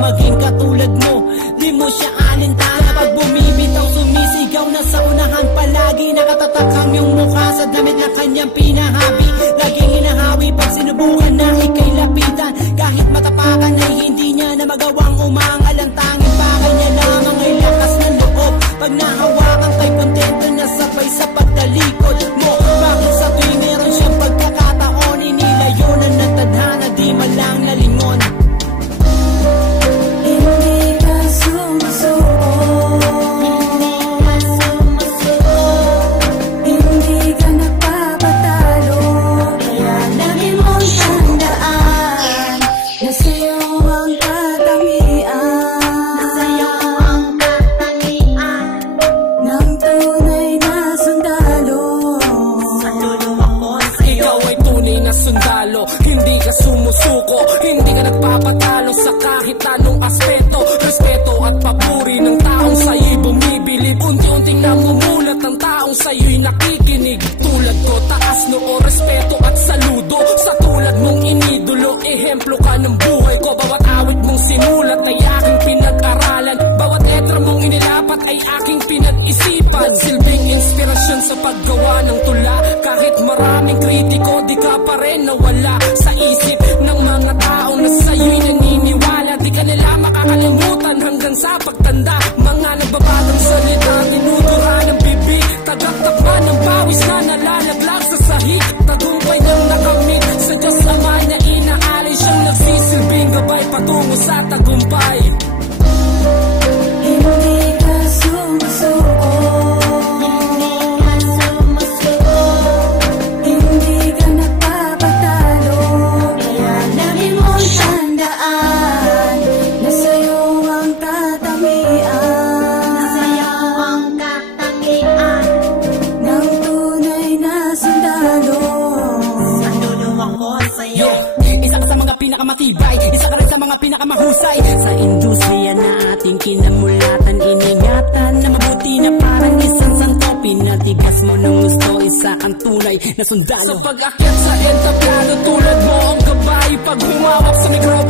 maging katulad mo. Di mo siya alintana pag bumibitaw, sumisigaw na sa unahan palagi. Nakatatak ang iyong mukha sa damit na kanyang pinahabi. Laging hinahawi pag sinubukan na ika'y lapitan. Kahit matapakan ay hindi niya na magawang umangal. Ang tanging bakal niya lamang ay lakas ng loob. Pag nahawakan kay kontento na sabay sa pagtalikod mo. Bakit sa tuwing meron siyang pagkakataon, inilayunan ng tadhana, di man lang nalingon. Hindi ka sumusuko, hindi ka nagpapatalo sa kahit anong aspeto. Respeto at papuri ng taong sa'yo'y bumibili. Unti-unting namumulat ang taong sa'yo'y nakikinig. Tulad ko, taas noo, respeto at saludo. Sa tulad mong inidolo, ehemplo ka ng buhay ko. Bawat awit mong sinulat ay aking pinag-aralan. Bawat letra mong inilapat ay aking pinag-isipan. Silbing inspirasyon sa paggawa ng tula. Kahit maraming kritiko, di ka pa rin nawala sa isip ng mga taong na sa'yo'y naniniwala. Di ka nila makakalimutan hanggang sa pagtanda. Mga nagbabatang salita, tinudura ng bibig. Tagaktakpan ng pawis na nalalaglag sa sahig. Tagumpay ng nakamit sa Diyos Ama na inaalay. Siyang nagsisilbing gabay patungo sa tagumpay. Hindi ka sumusuko, matibay, isa ka rin sa mga pinakamahusay sa industriya na ating kinamulatan. Iningatan na mabuti na parang isang santo. Pinatigas mo ng gusto, isa kang tunay na sundalo. Sa pag-akyat sa entablado, tulad mo ang gabay. Pag humawak sa mikropono,